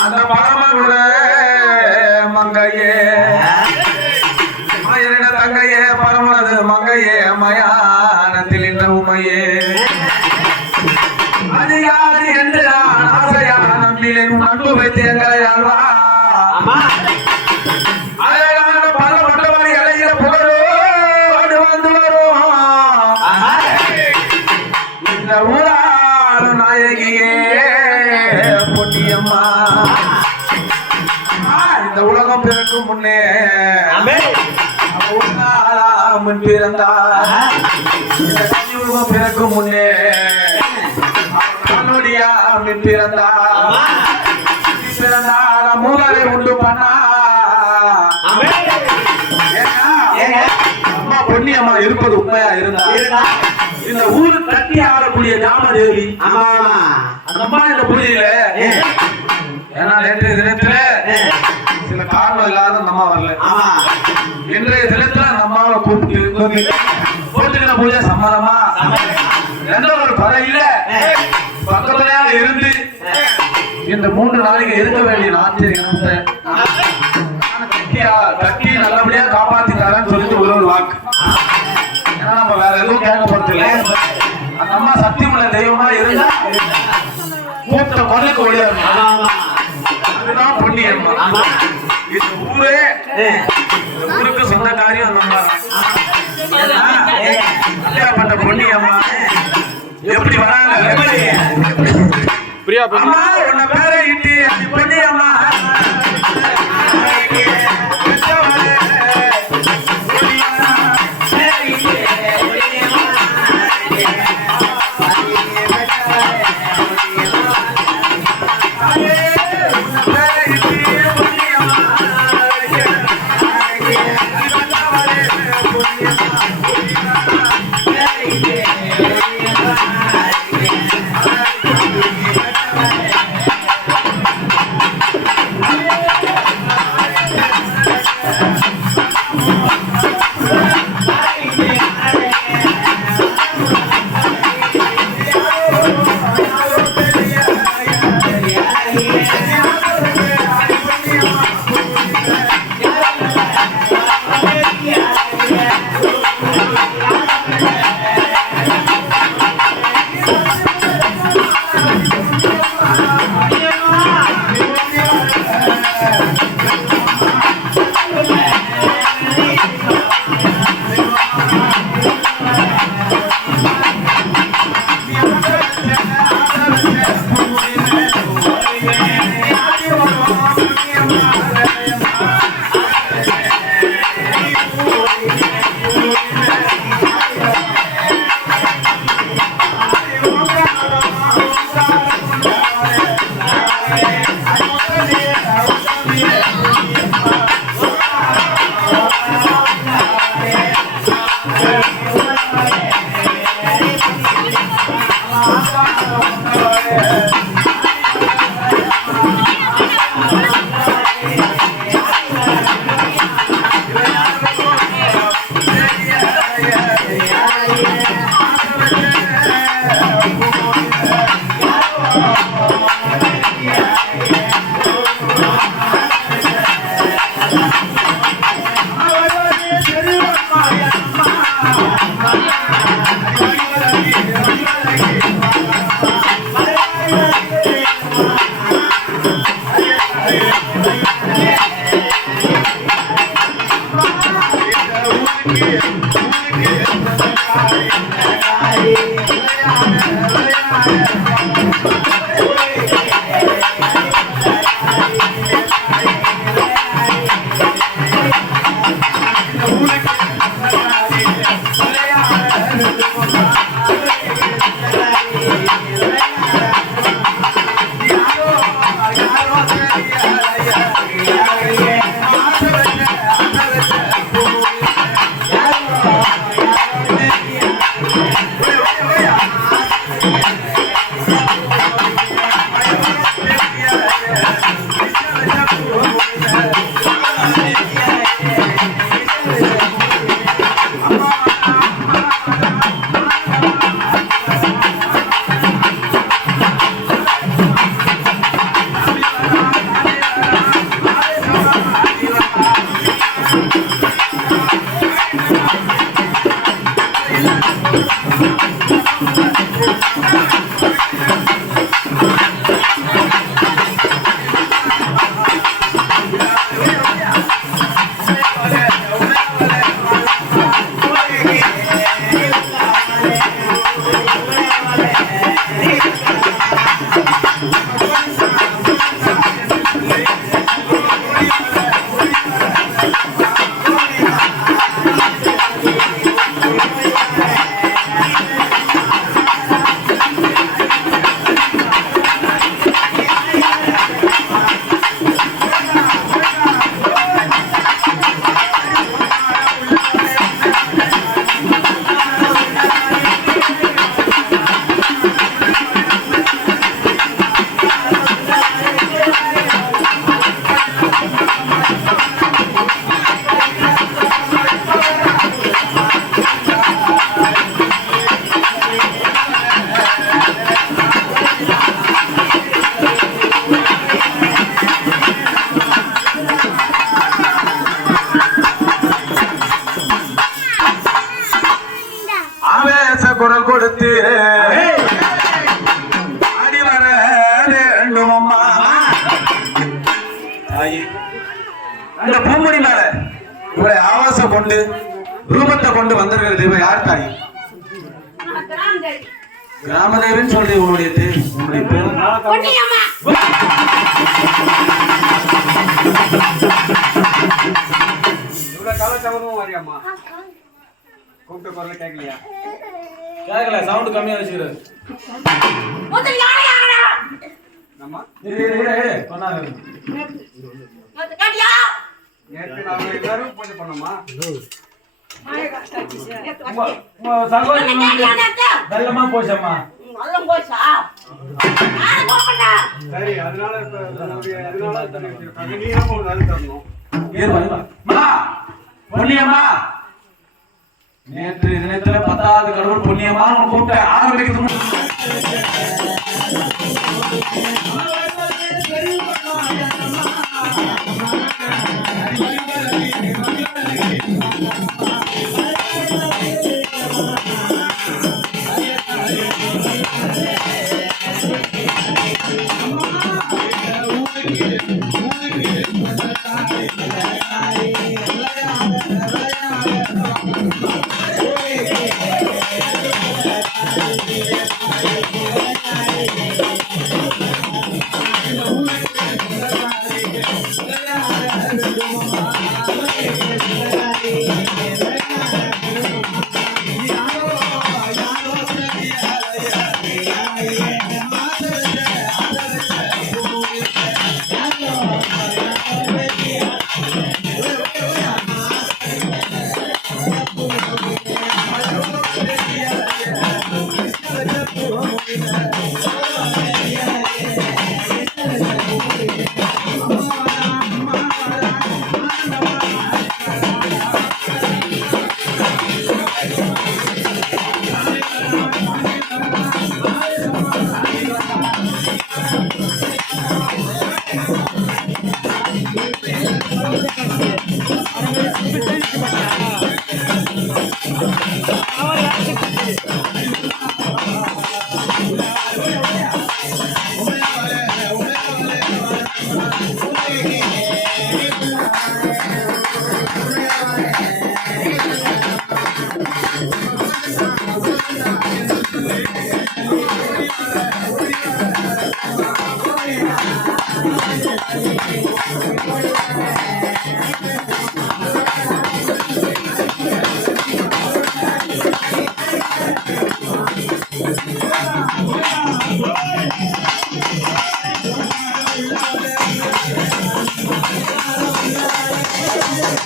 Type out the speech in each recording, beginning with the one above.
அந்த இந்த உலகம் பிறக்கும் முன்னே முன் பிறந்தா கலியுகம் பிறக்கும் முன்னே அவனுடைய முன் பிறந்தா நீ பிறந்தால மூலரை உண்டு பண்ணா அம்மா பொன்னியம்மா இருப்பது உண்மையா இருந்தா? இந்த ஊரு தட்டி ஆடக்கூடிய ஜாமதேவி அந்த அம்மா இந்த பூஜையில ஏன்னா நேற்றைய தினத்துல சில காரணம் இல்லாத அந்த அம்மா வரல. இன்றைய தினத்துல அந்த அம்மாவை கூப்பிட்டு போட்டுக்கிற பூஜை சம்மதமா? எந்த ஒரு பறையில பக்கத்துலயா இருந்து இந்த மூன்று நாளைக்கு இருக்க வேண்டிய நாட்டிய இனத்தை கட்டி நல்லபடியா காப்பாத்தி தரேன்னு சொல்லிட்டு ஒரு ஒரு வாக்கு. ஏன்னா நம்ம வேற எதுவும் கேட்க போறதில்ல அந்த அம்மா சத்தியமுள்ள தெய்வமா இருந்தா மூத்த கொள்ளைக்கு ஒழியாது இந்த ஊரே. இந்த ஊருக்கு சொந்தக்காரியம். ஏன்னா, அப்படியாப்பட்ட பொன்னியம்மா எப்படி வராங்க? அம்மா உன்னை குரல் கொடுத்து அடி வர அம்மா. அந்த பூமணி மேல இவரை ஆவாசம் கொண்டு ரூபத்தை கொண்டு வந்திருக்கிறது இவ யார் தாய்? கிராமதேவன் சொல்லி உங்களுடைய உங்களுடைய பேர்? கவலை சமூகம் வரையாமா கூப்பிட்டு குரல் கேட்கலையா? கேட்கல சவுண்ட் கம்மியா நேத்து வெள்ளமா போச்சம்மா. நல்லம் போச்சா? சரி அதனால அதனால தரணும். நேற்று தினத்துல பத்தாவது கடவுள் பொன்னியம்மா உன் கூப்பிட்ட ஆரம்பிக்கிறது முன்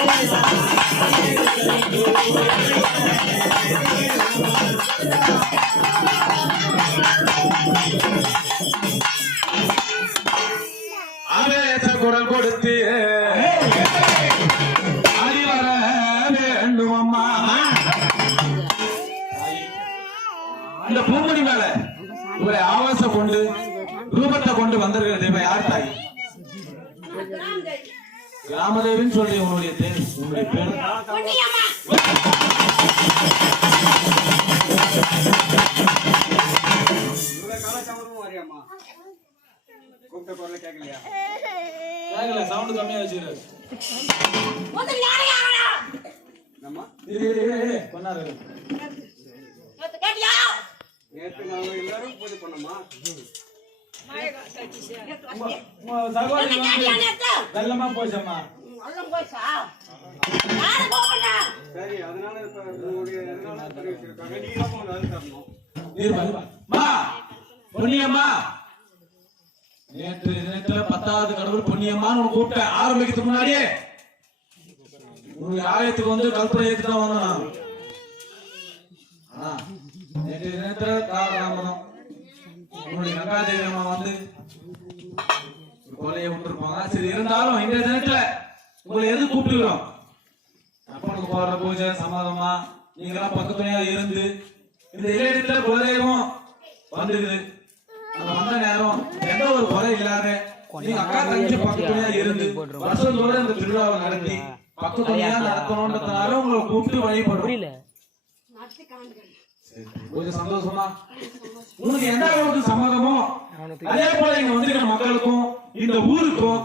ஆவேச ராமதேவின்னு சொல்லி உன்னுடைய பேர் காலத்தாமதமும் வரியாம்மா. கூப்பிட்ட குரல கேட்கலையா? கேட்கல சவுண்ட் கம்மியா வச்சுக்கிறாரு. நம்ம கடியா நேற்று எல்லாரும் பூஜை பண்ணோமா வெள்ளமா போச்சம்மா போச்சா சரி அதனால இப்ப நம்முடைய அதனால தண்ணி தரணும் பொன்னியம்மா நேற்று தினத்துல பத்தாவது கடவுள் பொன்னியம்மான்னு உன்னை கூப்பிட்ட ஆரம்பிக்கிறதுக்கு முன்னாடியே உன்னுடைய ஆலயத்துக்கு வந்து கல்பனை ஏத்து வந்தோம் நான். ஆனா நேற்று தினத்துல காலதாமதம் உன்னுடைய கங்காதேவி அம்மா வந்து கொலையை விட்டுருப்பாங்க சரி இருந்தாலும் இன்றைய தினத்துல உங்களை எது கூப்பிட்டுக்கிறோம் அப்பனுக்கு போடுற பூஜை சமாதமா நீங்களாம் பக்கத்துணையா இருந்து இந்த இளையத்துல குலதெய்வம் வந்துருக்குது அந்த வந்த நேரம் எந்த ஒரு குறை இல்லாத நீங்க அக்கா தங்கச்சி பக்கத்துலயா வருஷத்தோட இந்த திருவிழாவை நடத்தி பக்கத்துலயா நடத்தணுன்றதுனால உங்களை கூப்பிட்டு கொஞ்சம் சந்தோஷமா? உனக்கு எந்த அளவுக்கு சம்மதமோ அதே போல இங்க வந்திருக்கிற மக்களுக்கும் இந்த ஊருக்கும்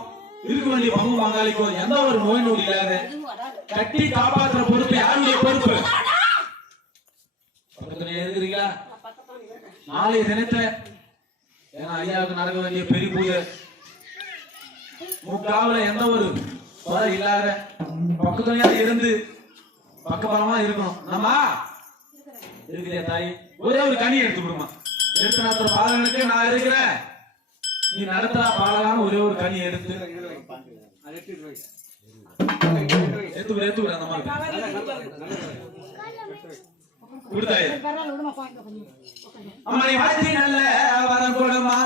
இருக்க வேண்டிய பங்கு பங்காளிக்கும் எந்த ஒரு நோய் நொடி இல்லாத கட்டி காப்பாற்றுற பொறுப்பு யாருடைய பொறுப்பு? பக்கத்துல இருக்கிறீங்களா நாளைய தினத்துல ஏன்னா ஐயாவுக்கு நடக்க வேண்டிய பெரிய பூஜை. முக்காவுல எந்த ஒரு குறை இல்லாத பக்கத்துலயா இருந்து பக்கபலமா இருக்கணும். நம்ம இருக்கிறே தாய். ஒரே ஒரு கனி எடுத்து கொடுமா எடுத்து நடத்துற பாலகனுக்கு நான் இருக்கிறேன். நீ நடத்துற பாலகான ஒரே ஒரு கனி எடுத்து. அது எடுத்துட்டு எடுத்து விடு, எடுத்து விடு அந்த மாதிரி. கொடுத்தாயே பரவாயில்ல அம்மா நீ வாழ்த்தி நல்ல வரம் கொடுமா